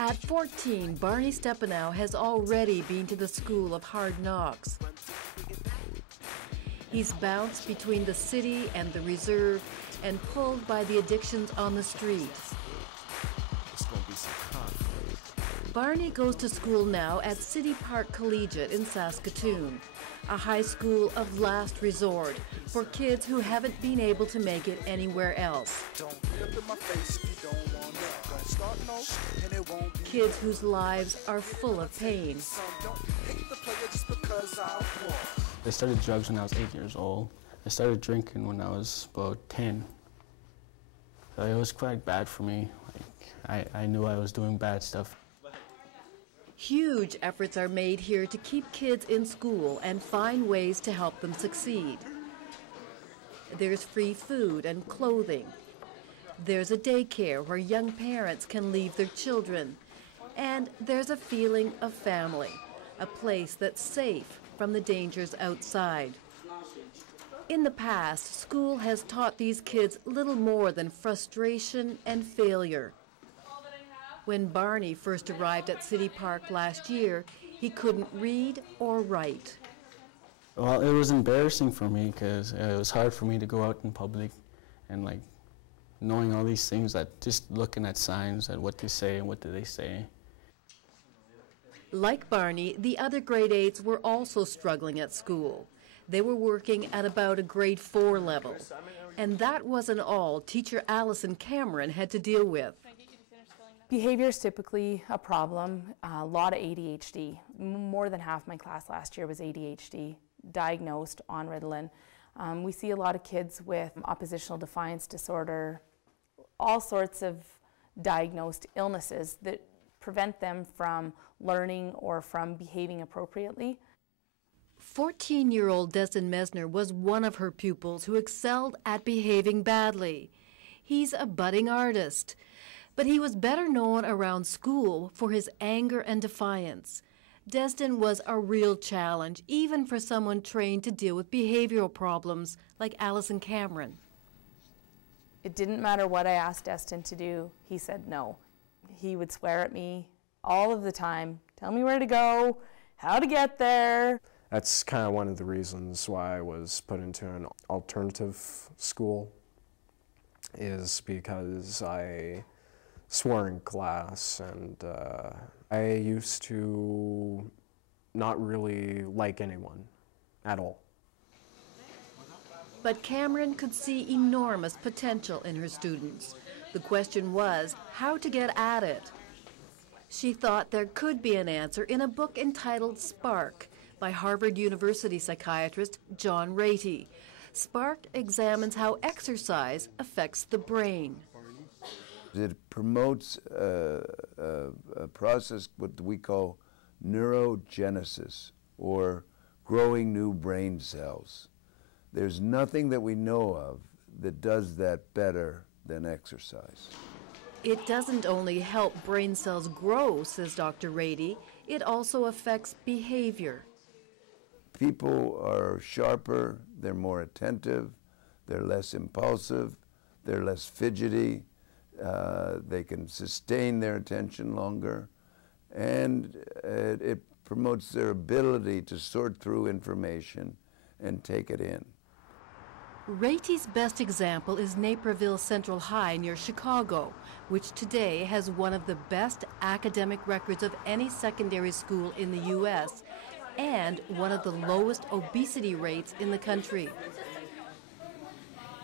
At 14, Barney Stepanow has already been to the school of hard knocks. He's bounced between the city and the reserve and pulled by the addictions on the streets. Barney goes to school now at City Park Collegiate in Saskatoon, a high school of last resort for kids who haven't been able to make it anywhere else. Kids whose lives are full of pain. I started drugs when I was 8 years old. I started drinking when I was about 10. So it was quite bad for me. I knew I was doing bad stuff. Huge efforts are made here to keep kids in school and find ways to help them succeed. There's free food and clothing. There's a daycare where young parents can leave their children. And there's a feeling of family, a place that's safe from the dangers outside. In the past, school has taught these kids little more than frustration and failure. When Barney first arrived at City Park last year, he couldn't read or write. Well, it was embarrassing for me because it was hard for me to go out in public and knowing all these things, that just looking at signs at what they say and what do they say. Like Barney, the other grade 8s were also struggling at school. They were working at about a grade 4 level. And that wasn't all teacher Allison Cameron had to deal with. Behavior is typically a problem, a lot of ADHD. More than half my class last year was ADHD, diagnosed on Ritalin. We see a lot of kids with oppositional defiance disorder, all sorts of diagnosed illnesses that prevent them from learning or from behaving appropriately. 14-year-old Destin Mesner was one of her pupils who excelled at behaving badly. He's a budding artist, but he was better known around school for his anger and defiance. Destin was a real challenge, even for someone trained to deal with behavioral problems like Allison Cameron. It didn't matter what I asked Destin to do, he said no. He would swear at me all of the time, tell me where to go, how to get there. That's kind of one of the reasons why I was put into an alternative school, is because I swore in class, and I used to not really like anyone at all. But Cameron could see enormous potential in her students. The question was how to get at it. She thought there could be an answer in a book entitled Spark by Harvard University psychiatrist John Ratey. Spark examines how exercise affects the brain. It promotes a process what we call neurogenesis, or growing new brain cells. There's nothing that we know of that does that better than exercise. It doesn't only help brain cells grow, says Dr. Ratey, it also affects behavior. People are sharper, they're more attentive, they're less impulsive, they're less fidgety, they can sustain their attention longer, and it promotes their ability to sort through information and take it in. Ratey's best example is Naperville Central High near Chicago, which today has one of the best academic records of any secondary school in the U.S. and one of the lowest obesity rates in the country.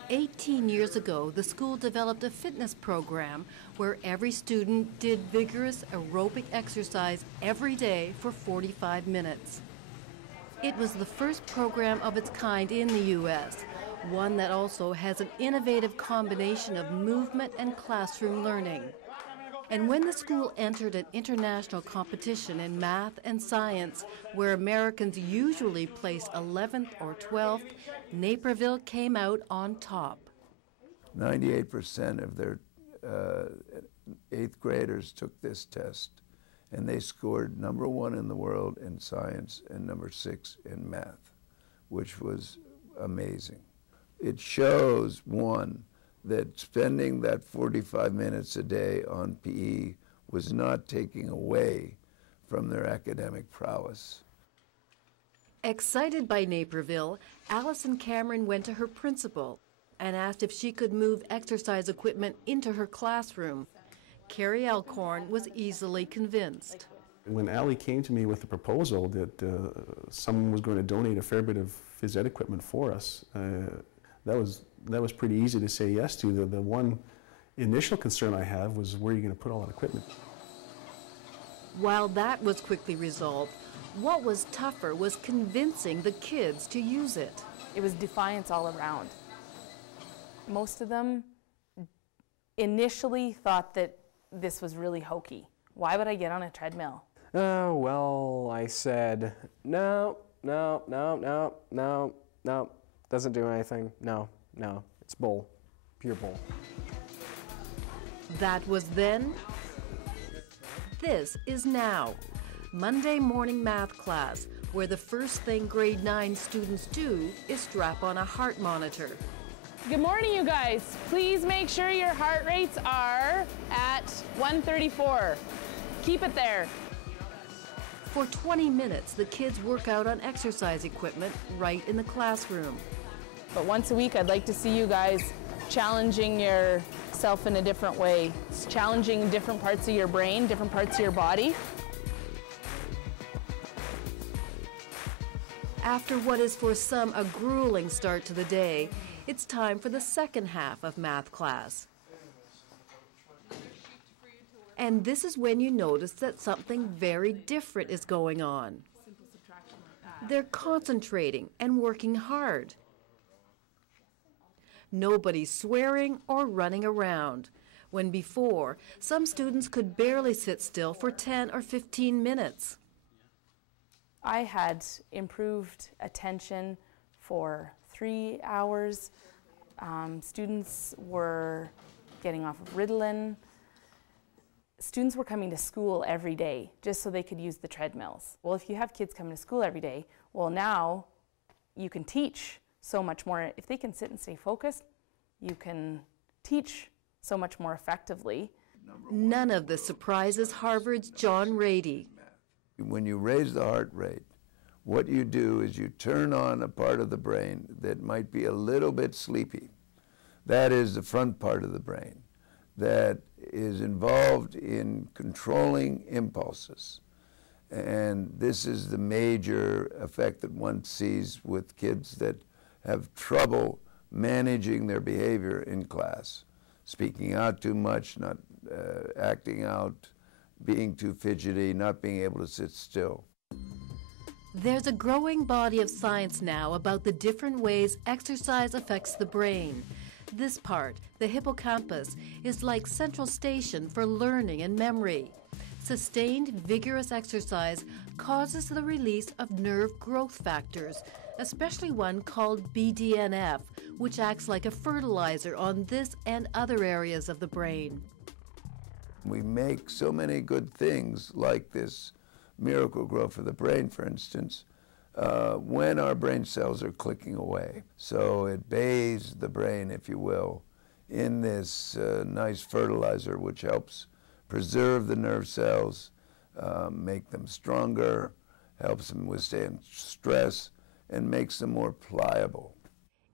18 years ago, the school developed a fitness program where every student did vigorous aerobic exercise every day for 45 minutes. It was the first program of its kind in the U.S., one that also has an innovative combination of movement and classroom learning. And when the school entered an international competition in math and science, where Americans usually placed 11th or 12th, Naperville came out on top. 98% of their 8th graders took this test, and they scored #1 in the world in science and #6 in math, which was amazing. It shows, one, that spending that 45 minutes a day on PE was not taking away from their academic prowess. Excited by Naperville, Allison Cameron went to her principal and asked if she could move exercise equipment into her classroom. Carrie Alcorn was easily convinced. When Allie came to me with the proposal that someone was going to donate a fair bit of phys ed equipment for us, that was pretty easy to say yes to. The one initial concern I have was where are you going to put all that equipment? While that was quickly resolved, what was tougher was convincing the kids to use it. It was defiance all around. Most of them initially thought that this was really hokey. Why would I get on a treadmill? Oh, well, I said, no, no, no, no, no, no, doesn't do anything. No, no, it's bull, pure bull. That was then. This is now. Monday morning math class, where the first thing grade 9 students do is strap on a heart monitor. Good morning, you guys. Please make sure your heart rates are at 134. Keep it there. For 20 minutes, the kids work out on exercise equipment right in the classroom. But once a week, I'd like to see you guys challenging yourself in a different way. It's challenging different parts of your brain, different parts of your body. After what is for some a grueling start to the day, it's time for the second half of math class. And this is when you notice that something very different is going on. They're concentrating and working hard. Nobody's swearing or running around, when before, some students could barely sit still for 10 or 15 minutes. I had improved attention for 3 hours. Students were getting off of Ritalin. Students were coming to school every day just so they could use the treadmills. Well, if you have kids coming to school every day, well, now you can teach so much more. If they can sit and stay focused, you can teach so much more effectively. None of this surprises Harvard's John Rady. When you raise the heart rate, what you do is you turn on a part of the brain that might be a little bit sleepy. That is the front part of the brain that is involved in controlling impulses. And this is the major effect that one sees with kids that have trouble managing their behavior in class. Speaking out too much, not acting out, being too fidgety, not being able to sit still. There's a growing body of science now about the different ways exercise affects the brain. This part, the hippocampus, is like central station for learning and memory. Sustained, vigorous exercise causes the release of nerve growth factors, especially one called BDNF, which acts like a fertilizer on this and other areas of the brain. We make so many good things like this miracle grow for the brain, for instance, when our brain cells are clicking away. So it bathes the brain, if you will, in this nice fertilizer which helps preserve the nerve cells, make them stronger, helps them withstand stress, and makes them more pliable.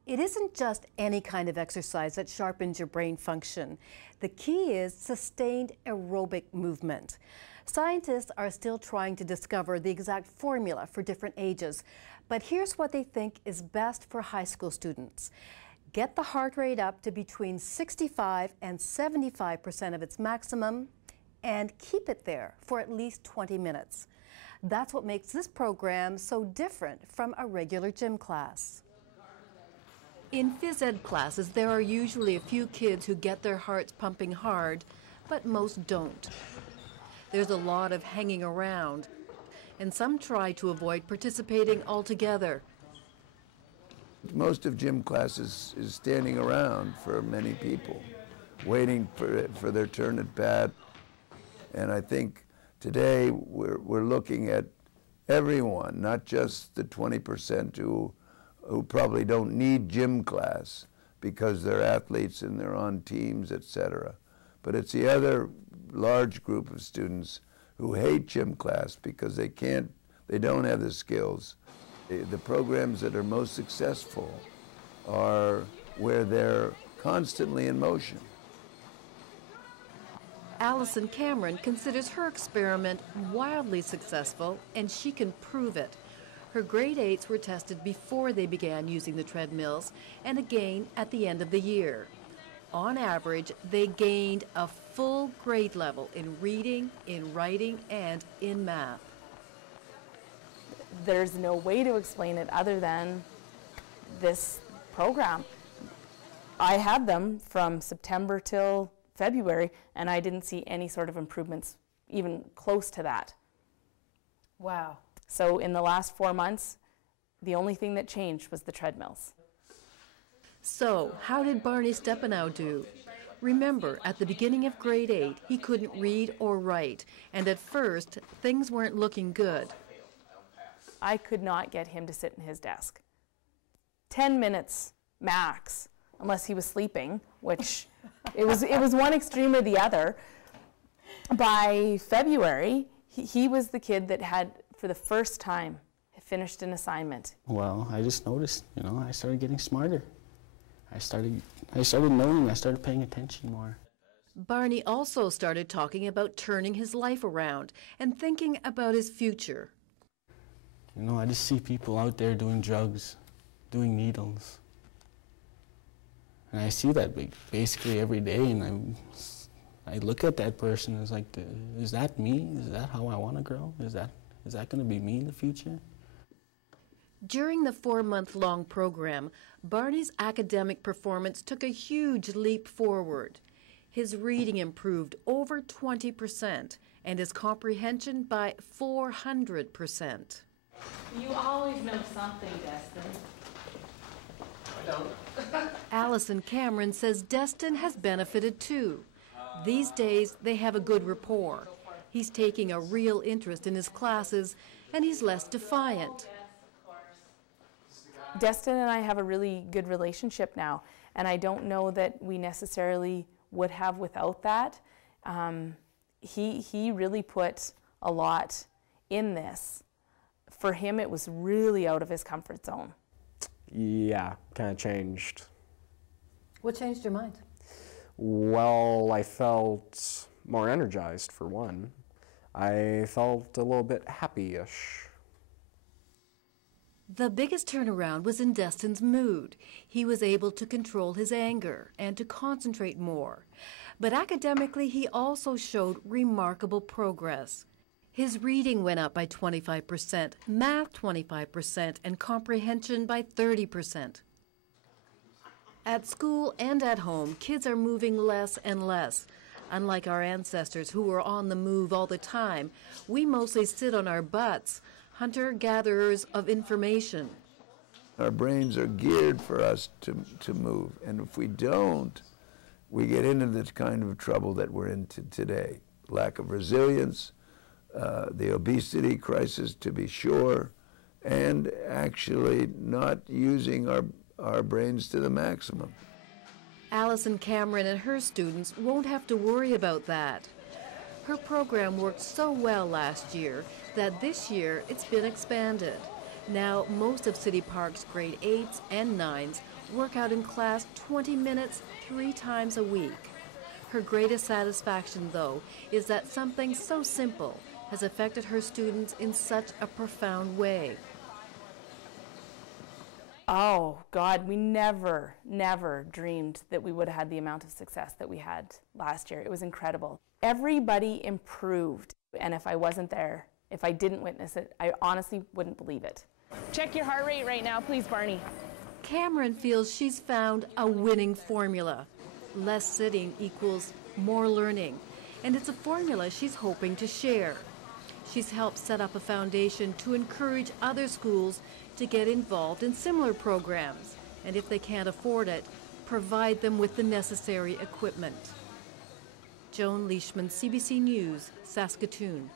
It isn't just any kind of exercise that sharpens your brain function. The key is sustained aerobic movement. Scientists are still trying to discover the exact formula for different ages, but here's what they think is best for high school students. Get the heart rate up to between 65 and 75% of its maximum and keep it there for at least 20 minutes. That's what makes this program so different from a regular gym class. In phys ed classes, there are usually a few kids who get their hearts pumping hard, but most don't. There's a lot of hanging around, and some try to avoid participating altogether. Most of gym classes is standing around for many people, waiting for their turn at bat. And I think today we're looking at everyone, not just the 20% who probably don't need gym class because they're athletes and they're on teams, etc. But it's the other large group of students who hate gym class because they don't have the skills. The programs that are most successful are where they're constantly in motion. Allison Cameron considers her experiment wildly successful, and she can prove it. Her grade 8s were tested before they began using the treadmills, and again at the end of the year. On average, they gained a full grade level in reading, in writing, and in math. There's no way to explain it other than this program. I had them from September till February, and I didn't see any sort of improvements even close to that. Wow. So in the last 4 months, the only thing that changed was the treadmills. So, how did Barney Stepanow do? Remember, at the beginning of grade 8, he couldn't read or write, and at first, things weren't looking good. I could not get him to sit in his desk. 10 minutes max, unless he was sleeping, which it was one extreme or the other. By February, he was the kid that had, for the first time, finished an assignment. Well, I just noticed, I started getting smarter. I started knowing, I started paying attention more. Barney also started talking about turning his life around and thinking about his future. I just see people out there doing drugs, doing needles. And I see that basically every day, and I look at that person and it's like, is that me? Is that how I want to grow? Is that going to be me in the future? During the 4-month-long program, Barney's academic performance took a huge leap forward. His reading improved over 20% and his comprehension by 400%. You always know something, Destin. I don't. Allison Cameron says Destin has benefited too. These days, they have a good rapport. He's taking a real interest in his classes, and he's less defiant. Destin and I have a really good relationship now, and I don't know that we necessarily would have without that. He really put a lot in this. For him, it was really out of his comfort zone. Yeah, kind of changed. What changed your mind? Well, I felt more energized, for one. I felt a little bit happy-ish. The biggest turnaround was in Destin's mood. He was able to control his anger and to concentrate more. But academically, he also showed remarkable progress. His reading went up by 25%, math 25%, and comprehension by 30%. At school and at home, kids are moving less and less. Unlike our ancestors who were on the move all the time, we mostly sit on our butts, hunter-gatherers of information. Our brains are geared for us to move, and if we don't, we get into the kind of trouble that we're in today. Lack of resilience, the obesity crisis, to be sure, and actually not using our brains to the maximum. Allison Cameron and her students won't have to worry about that. Her program worked so well last year that this year it's been expanded. Now most of City Park's grade 8s and 9s work out in class 20 minutes 3 times a week. Her greatest satisfaction, though, is that something so simple has affected her students in such a profound way. Oh, God, we never dreamed that we would have had the amount of success that we had last year. It was incredible. Everybody improved, and if I wasn't there, if I didn't witness it, I honestly wouldn't believe it. Check your heart rate right now, please, Barney. Cameron feels she's found a winning formula. Less sitting equals more learning, and it's a formula she's hoping to share. She's helped set up a foundation to encourage other schools to get involved in similar programs, and if they can't afford it, provide them with the necessary equipment. Joan Leishman, CBC News, Saskatoon.